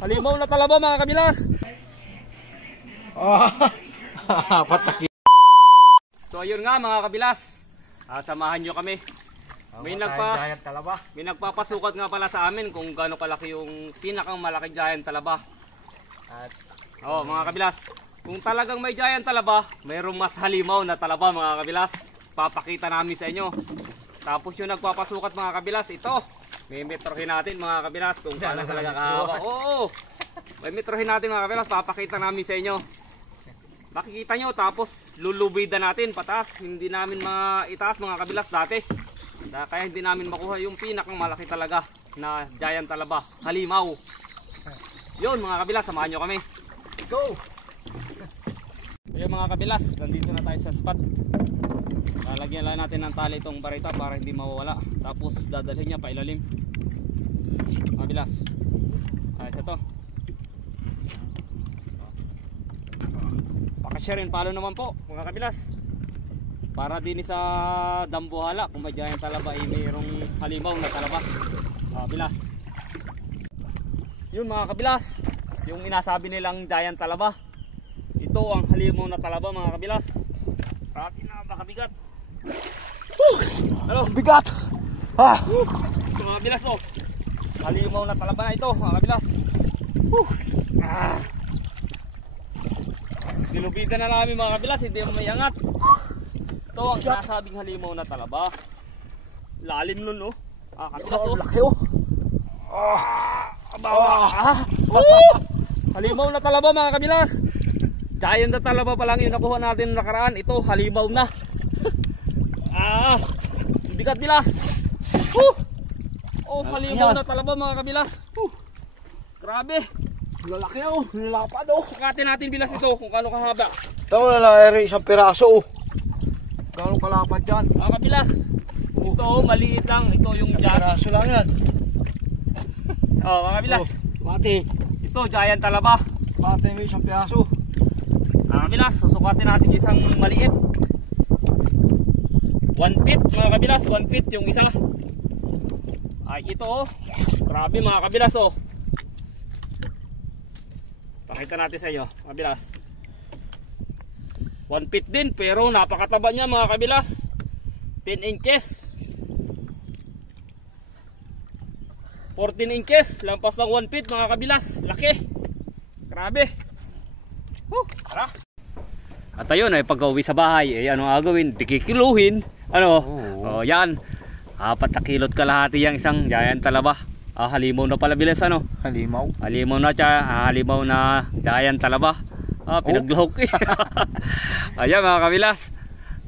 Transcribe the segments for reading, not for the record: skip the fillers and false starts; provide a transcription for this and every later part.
Halimaw na talaba mga kabilas. Pataki. So ayun nga mga kabilas, samahan nyo kami. May nagpapasukat nga pala sa amin kung gaano kalaki yung pinakang malaking giant talaba. At mga kabilas, kung talagang may giant talaba, mayroong mas halimaw na talaba mga kabilas. Papakita namin sa inyo. Tapos yung nagpapasukat mga kabilas, ito may metrohin natin mga kabilas kung paano talaga kahaba. Oo, may metrohin natin mga kabilas, papakita namin sa inyo. Makikita nyo, tapos lulubidan natin pataas. Hindi namin maitaas mga kabilas dati, kaya hindi namin makuha yung pinakang malaki talaga na giant talaba, halimaw. Yun mga kabilas, samahan nyo kami. Go! Ayun mga kabilas, nandito na tayo sa spot. Lalagyan lang natin ng tali itong barita para hindi mawawala. Tapos dadalhin niya pa ilalim. Kabilas, ayos ito. Pakashare rin palo naman po mga kabilas, para din sa dambuhala kung may giant talaba ay mayroong halimaw na talaba. Kabilas, yun mga kabilas, yung inasabi nilang giant talaba, ito ang halimaw na talaba mga kabilas. Grabe na, makabigat. Ano? Bigat. Ito mga kabilas, halimaw na talaba na ito mga kabilas. Silubidan na namin mga kabilas, hindi mo may angat. Ito ang sinasabing halimaw na talaba. Lalim nun, no? Kabilas, laki, halimaw na talaba mga kabilas. Giant na talaba pa lang yung nakuha natin nakaraan. Ito, halimaw na. Bigat bilas. Halimaw na talaba mga kabilas. Grabe. Lalaki, lalapad, Sukatin natin bilas ito kung kano kahaba. Ito na isang piraso, gano'ng kalapad yan Mga kabilas, ito maliit lang. Ito yung giant. Piraso lang yan. Mga kabilas, Mati. ito giant talaba. Mati may isang piraso. Mga kabilas, susukatin natin isang maliit. 1 feet mga kabilas, 1 feet yung isa. Ay ito, grabe mga kabilas, pakita natin sa inyo mga kabilas. 1 feet din, pero napakataba niya mga kabilas. 10 inches 14 inches, lampas ng 1 feet mga kabilas. Laki, grabe. Tara. At ayun, ay pagka-uwi sa bahay, ano gagawin? Dikikiluhin. Yan, 4 na kilot kalahati yung isang giant talaba. Halimaw na pala bilas, halimaw na siya, halimaw na giant talaba. Pinagluhok. Ayan mga kabilas,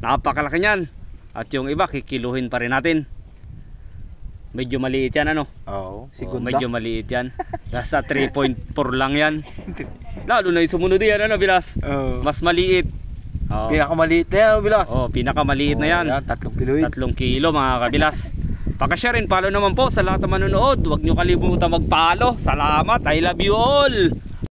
napakalaki niyan. At yung iba kikiluhin pa rin natin. Medyo maliit yan, medyo maliit yan. Nasa 3.4 lang yan. Lalo na yung sumunod yan, bilas. Mas maliit. Pinakamaliit na yan, bilas. Pinakamaliit na yan. 3 kilo mga kabilas. Pakashare rin, follow naman po sa lahat ng manonood. Huwag nyo kalimutan mag-follow. Salamat, I love you all.